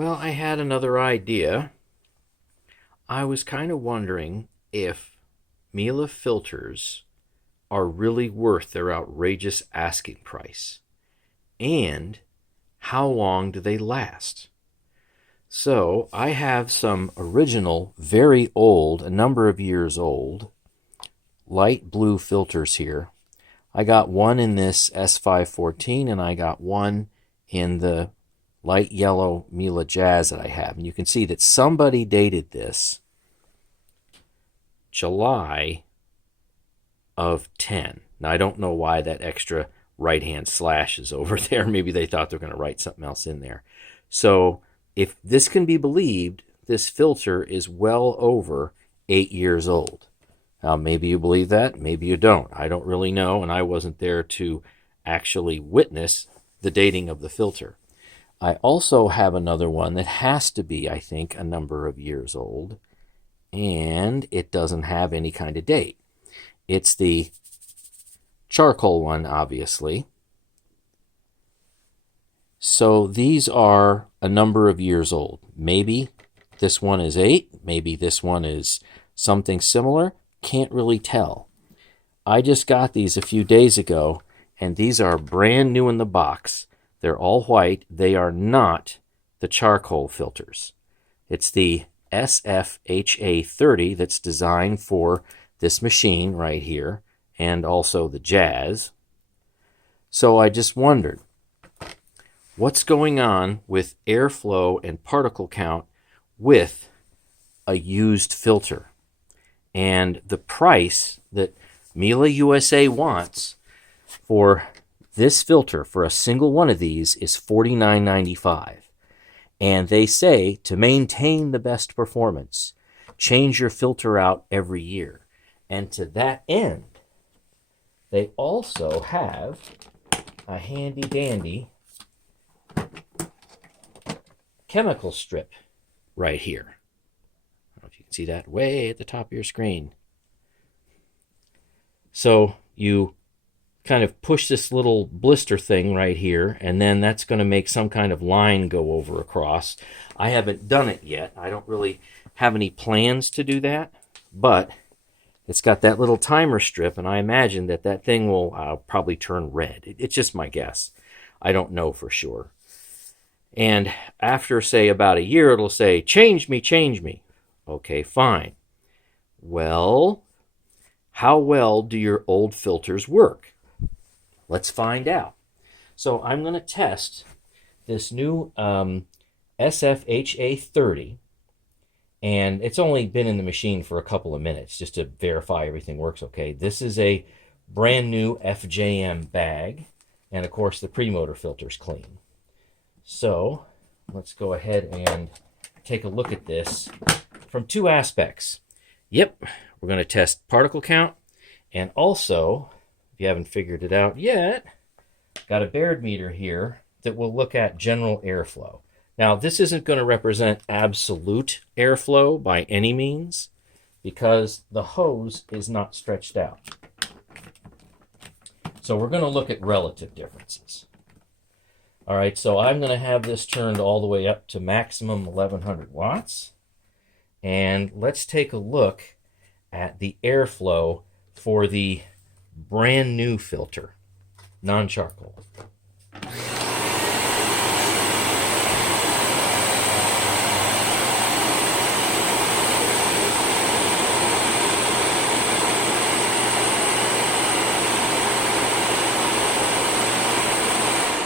Well, I had another idea. I was kind of wondering if Miele filters are really worth their outrageous asking price, and how long do they last? So I have some original, very old, a number of years old, light blue filters here. I got one in this S514 and I got one in the light yellow Miele Jazz that I have. And you can see that somebody dated this July of 10. Now, I don't know why that extra right-hand slash is over there. Maybe they thought they were going to write something else in there. So if this can be believed, this filter is well over 8 years old. Now, maybe you believe that, maybe you don't. I don't really know, and I wasn't there to actually witness the dating of the filter. I also have another one that has to be, I think, a number of years old, and it doesn't have any kind of date. It's the charcoal one, obviously. So these are a number of years old. Maybe this one is 8, maybe this one is something similar. Can't really tell. I just got these a few days ago, and these are brand new in the box. They're all white. They are not the charcoal filters. It's the SFHA30 that's designed for this machine right here, and also the Jazz. So I just wondered, what's going on with airflow and particle count with a used filter? And the price that Miele USA wants for this filter, for a single one of these, is $49.95. And they say to maintain the best performance, change your filter out every year. And to that end, they also have a handy dandy chemical strip right here. I don't know if you can see that way at the top of your screen. So you kind of push this little blister thing right here, and then that's going to make some kind of line go over across. I haven't done it yet. I don't really have any plans to do that, but it's got that little timer strip, and I imagine that that thing will probably turn red. It's just my guess. I don't know for sure. And after, say, about a year, it'll say, change me, change me. Okay, fine. Well, how well do your old filters work? Let's find out. So I'm going to test this new SFHA30, and it's only been in the machine for a couple of minutes just to verify everything works okay. This is a brand new FJM bag, and of course the premotor filter's clean. So let's go ahead and take a look at this from two aspects. Yep, we're going to test particle count, and also, if you haven't figured it out yet, got a Baird meter here that will look at general airflow. Now, this isn't going to represent absolute airflow by any means, because the hose is not stretched out. So we're going to look at relative differences. All right, so I'm going to have this turned all the way up to maximum 1100 watts. And let's take a look at the airflow for the brand new filter, non-charcoal.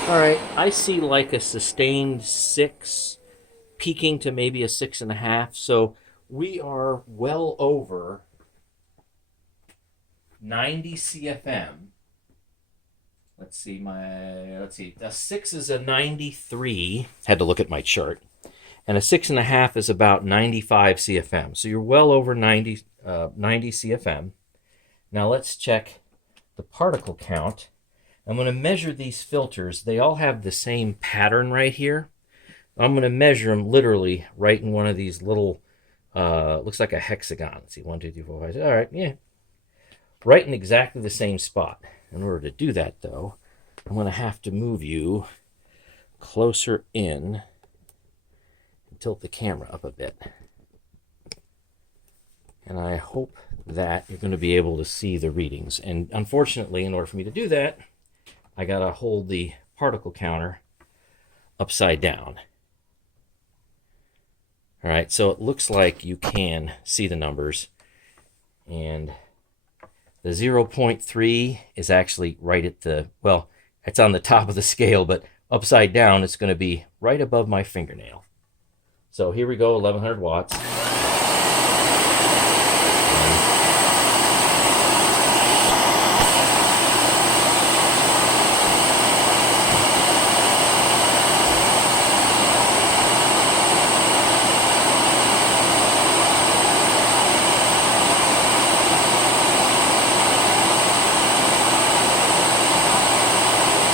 All right, I see like a sustained 6, peaking to maybe a 6.5. So we are well over 90 CFM. Let's see, a 6 is a 93. Had to look at my chart. And a 6.5 is about 95 CFM. So you're well over 90 CFM. Now let's check the particle count. I'm going to measure these filters. They all have the same pattern right here. I'm going to measure them literally right in one of these little, looks like a hexagon. Let's see, 1, 2, 3, 4, 5, 6. All right, yeah. Right in exactly the same spot. In order to do that, though, I'm going to have to move you closer in tilt the camera up a bit. And I hope that you're going to be able to see the readings. And unfortunately, in order for me to do that, I got to hold the particle counter upside down. All right, so it looks like you can see the numbers. And the 0.3 is actually right at the, well, it's on the top of the scale, but upside down, it's going to be right above my fingernail. So here we go, 1100 watts.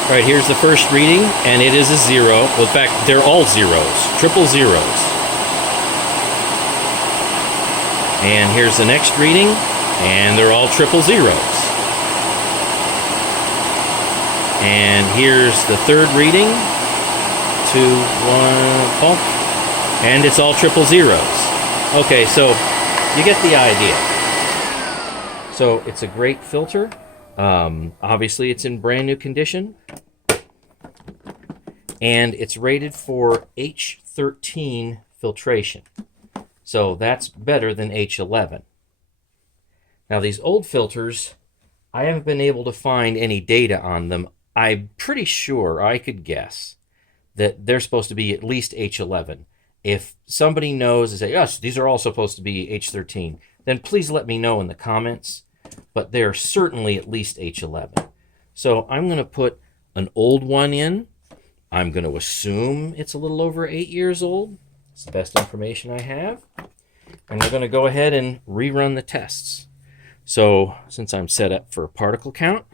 All right, here's the first reading, and it is a 0. Well, in fact, they're all zeros, triple zeros. And here's the next reading, and they're all triple zeros. And here's the third reading, 2, 1, pump, and it's all triple zeros. Okay, so you get the idea. So it's a great filter. Obviously, it's in brand new condition. And it's rated for H13 filtration. So that's better than H11. Now, these old filters, I haven't been able to find any data on them. I'm pretty sure I could guess that they're supposed to be at least H11. If somebody knows and say, yes, these are all supposed to be H13, then please let me know in the comments. But they're certainly at least H11. So I'm going to put an old one in. I'm going to assume it's a little over 8 years old. It's the best information I have. And we're going to go ahead and rerun the tests. So since I'm set up for particle count,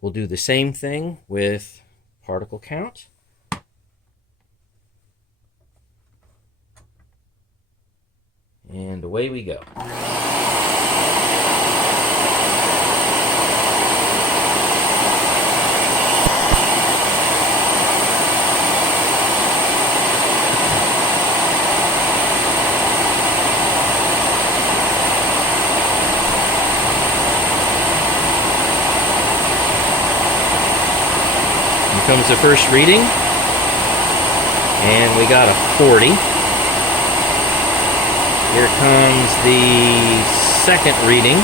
we'll do the same thing with particle count. And away we go. Comes the first reading, and we got a 40. Here comes the second reading,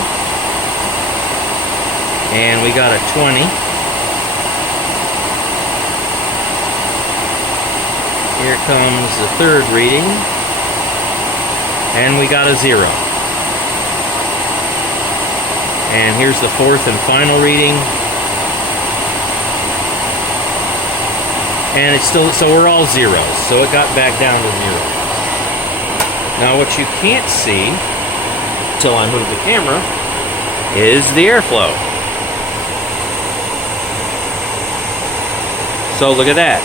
and we got a 20. Here comes the third reading, and we got a 0. And here's the fourth and final reading. And it's still, so we're all zeros. So it got back down to 0. Now what you can't see, till I move the camera, is the airflow. So look at that.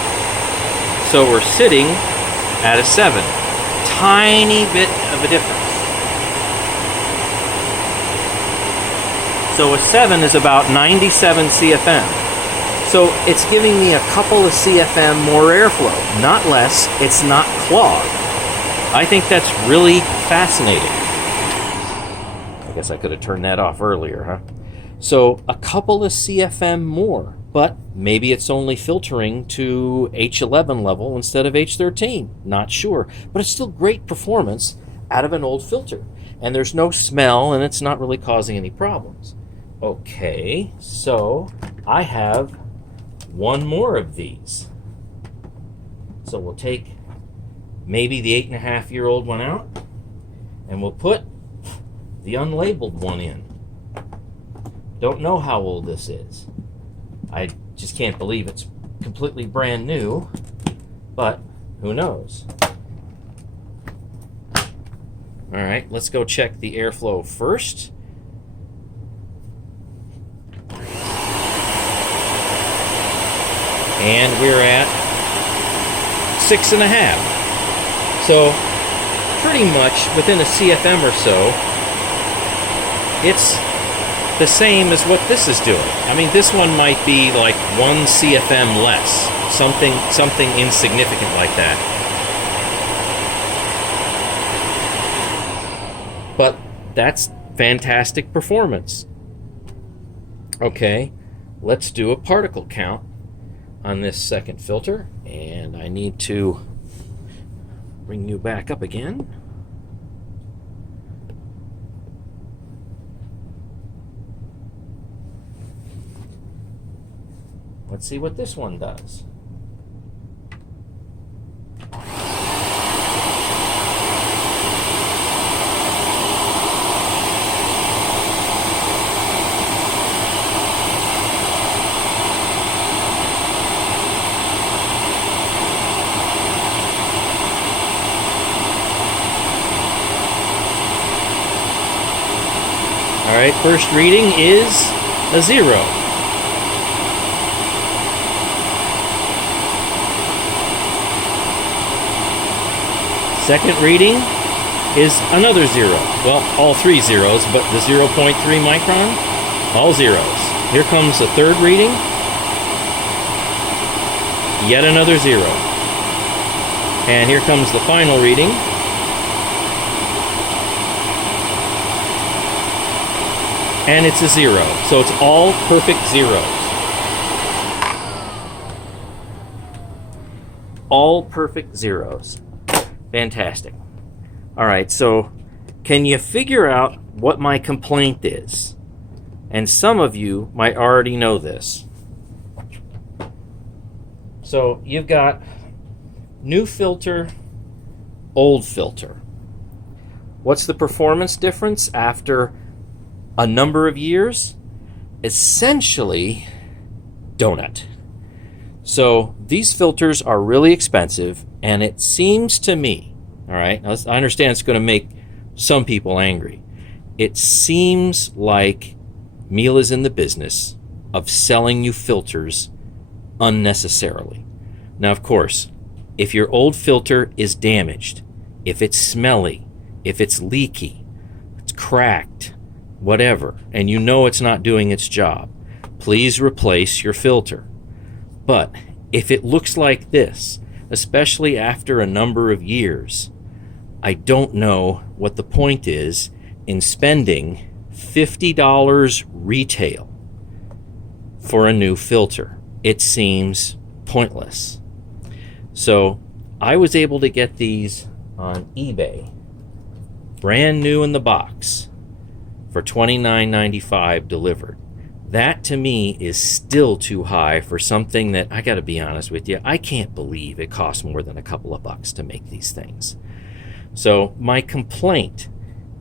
So we're sitting at a 7. Tiny bit of a difference. So a 7 is about 97 CFM. So it's giving me a couple of CFM more airflow, not less. It's not clogged. I think that's really fascinating. I guess I could have turned that off earlier, huh? So a couple of CFM more, but maybe it's only filtering to H11 level instead of H13. Not sure, but it's still great performance out of an old filter. And there's no smell, and it's not really causing any problems. Okay, so I have one more of these. So we'll take maybe the 8.5-year-old one out, and we'll put the unlabeled one in. Don't know how old this is. I just can't believe it's completely brand new, but who knows? All right, let's go check the airflow first. And we're at 6.5. So pretty much within a CFM or so, it's the same as what this is doing. I mean, this one might be like 1 CFM less, something insignificant like that. But that's fantastic performance. Okay, let's do a particle count on this second filter, and I need to bring you back up again. Let's see what this one does. All right, first reading is a 0. Second reading is another 0. Well, all 3 zeros, but the 0.3 micron, all zeros. Here comes the third reading, yet another 0. And here comes the final reading. And it's a 0. So it's all perfect zeros. All perfect zeros. Fantastic. All right, so can you figure out what my complaint is? And some of you might already know this. So you've got new filter, old filter. What's the performance difference after a number of years? Essentially, donut. So these filters are really expensive, and it seems to me, all right, I understand it's going to make some people angry. It seems like Miele is in the business of selling you filters unnecessarily. Now, of course, if your old filter is damaged, if it's smelly, if it's leaky, it's cracked, whatever, and you know it's not doing its job, please replace your filter. But if it looks like this, especially after a number of years, I don't know what the point is in spending $50 retail for a new filter. It seems pointless. So I was able to get these on eBay, brand new in the box, for $29.95 delivered. That to me is still too high for something that, I gotta be honest with you, I can't believe it costs more than a couple of bucks to make these things. So my complaint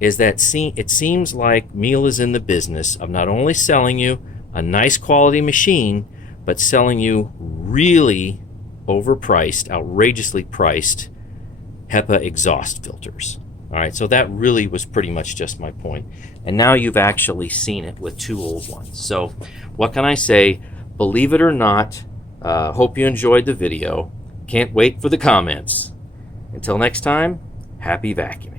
is that it seems like Miele is in the business of not only selling you a nice quality machine, but selling you really overpriced, outrageously priced HEPA exhaust filters. All right, so that really was pretty much just my point. And now you've actually seen it with 2 old ones. So what can I say? Believe it or not, hope you enjoyed the video. Can't wait for the comments. Until next time, happy vacuuming.